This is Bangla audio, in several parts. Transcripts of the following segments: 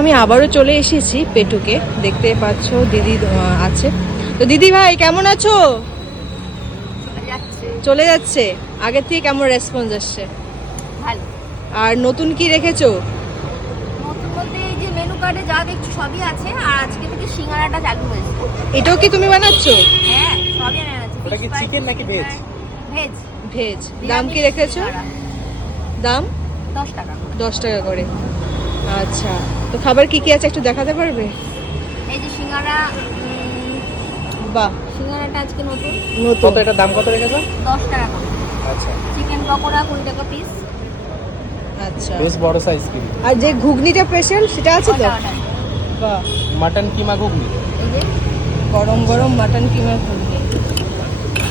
আমি আবারও চলে এসেছি পেটুকে, দেখতে পাচ্ছ দিদি আছে। তো দিদি ভাই কেমন আছো? চলে যাচ্ছে। আগের থেকে কেমন রেসপন্স আসছে? ভালো। আর নতুন কি রেখেছো? নতুন বলতে এই যে মেনু কার্ডে যা দেখছো সবই আছে, আর আজকে থেকে সিঙ্গারাটা চালু হয়েছে। এটাও কি তুমি বানাচ্ছো? হ্যাঁ, সবই আছে। ওটা কি চিকেন নাকি ভেজ? ভেজ। ভেজ। দাম কি রেখেছো? দাম 10 টাকা। 10 টাকা করে। আচ্ছা, তো খাবার কি কি আছে একটু দেখাতে পারবে? এই যে সিঙ্গারা, বাহ, সিঙ্গারাটা আজকে নতুন। কত এটার দাম কত রেখেছো? 10 টাকা করে। আচ্ছা, চিকেন পকোড়া 20 টাকা পিস। আচ্ছা। বেশ বড় সাইজ কি? আর যে ঘুগনিটা স্পেশাল সেটা আছে তো? ওটা। বাহ, মাটন কিমা ঘুগনি। এই যে গরম গরম মাটন কিমা ঘুগনি।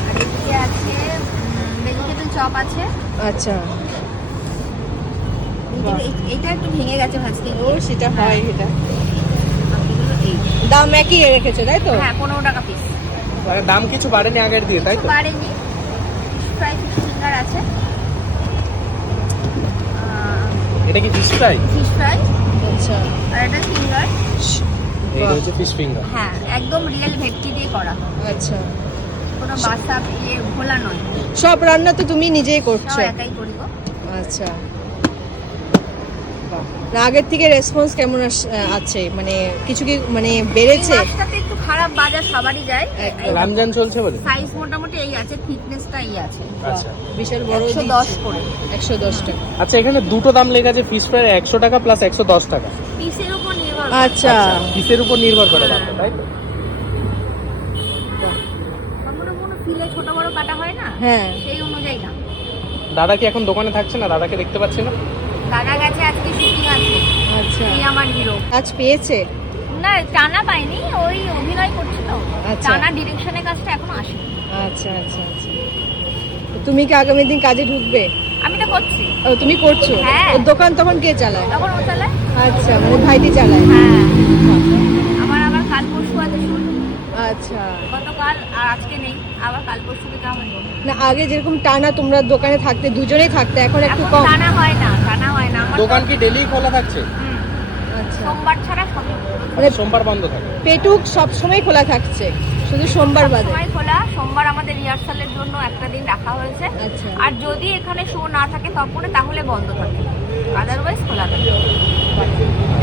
আর এদিকে আছে ভেজিটেবল চপ আছে। আচ্ছা, বাহ। এইটা একটু ভেঙে গেছে ভাজতে ও গিয়ে। সেটা হয়, এটা বাকিগুলো এই। দাম একই রেখেছো তাই তো? হ্যাঁ, 15 টাকা পিস। মানে দাম কিছু বাড়েনি আগের দিয়ে, তাই তো? বাড়েনি। ফ্রাই ফিঙ্গার আছে। এটা কি ফিশ ফ্রাই? ফিশ ফ্রাই আচ্ছা, আর এটা ফিঙ্গার। এইটা হচ্ছে ফিশ ফিঙ্গার। হ্যাঁ, একদম রিয়েল ভেটকি দিয়ে করা। আচ্ছা। কোনো বাসা ইয়ে ভোলা নয়। সব রান্না তো তুমি নিজেই সব করছো? একাই করি গো। আচ্ছা, বাহ। না, আগের থেকে রেসপন্স কেমন আছে? মানে কিছু কি মানে বেড়েছে? এই মাছটাতে একটু খারাপ বাজার সবারই যায়। একদম। রমজান চলছে বলে? সাইজ মোটামুটি এই আছে, থিকনেসটা এই আছে। আচ্ছা বিশাল বড় 110 করে। 110 টাকা। আচ্ছা, এখানে দুটো দাম লেখা আছে, ফিশ ফ্রাই 100 টাকা প্লাস 110 টাকা। পিসের উপর নির্ভর করে। আচ্ছা, পিসের উপর নির্ভর করে দামটা, তাই তো? কোনো ফিলে ছোট বড় কাটা হয় না, হ্যাঁ। সেই অনুযায়ী দাম। দাদা কি এখন দোকানে থাকছে না? দাদাকে দেখতে পাচ্ছি না। দাদা গেছে আজকে শুটিং আছে। আচ্ছা। এই আমার হিরো। কাজ পেয়েছে? না, টানা পাইনি, ওই অভিনয় করছে তো। আচ্ছা। টানা ডিরেকশনের কাজটা এখনো আসেনি। আচ্ছা আচ্ছা আচ্ছা। তুমি কি আগামী দিন কাজে ঢুকবে? আমি তো করছি। ও, তুমি করছো? হ্যাঁ। ওর দোকান তখন কে চালায়? তখন ও চালায়। আচ্ছা, মানে ভাইটি চালায়? হ্যাঁ, আমার আবার কাল পরশু আছে শুট। আচ্ছা। গতকাল আর আজকে নেই, আবার কাল পরশু থেকে আমার নেই। না, আগে যেরকম টানা তোমরা দোকানে থাকতে, দুজনেই থাকতে, এখন একটু এখন কম। টানা হয় না, টানা হয় না আমার দোকান কি ডেলি খোলা থাকছে? আচ্ছা, সোমবার ছাড়া সবই মানে সোমবার বন্ধ থাকে? পেটুক সব সময় খোলা থাকছে, শুধু সোমবার বাদে? সময় খোলা। সোমবার আমাদের রিহার্সালের জন্য একটা দিন রাখা হয়েছে। আচ্ছা। আর যদি এখানে শো না থাকে তখন তাহলে বন্ধ থাকে, আদারওয়াইজ খোলা থাকে।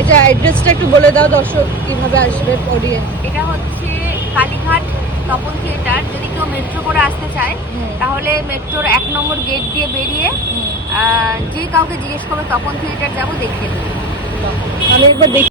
এটা অ্যাড্রেসটা একটু বলে দাও, দর্শক কিভাবে আসবে অডিয়েন্স। এটা হচ্ছে কালীঘাট তপন থিয়েটার। যদি কেউ মেট্রো করে আসতে চায় তাহলে মেট্রোর 1 নম্বর গেট দিয়ে বেরিয়ে যে কাউকে জিজ্ঞেস করবে তপন থিয়েটার যাবো, দেখিয়ে দেবে। আমি একবার দেখি।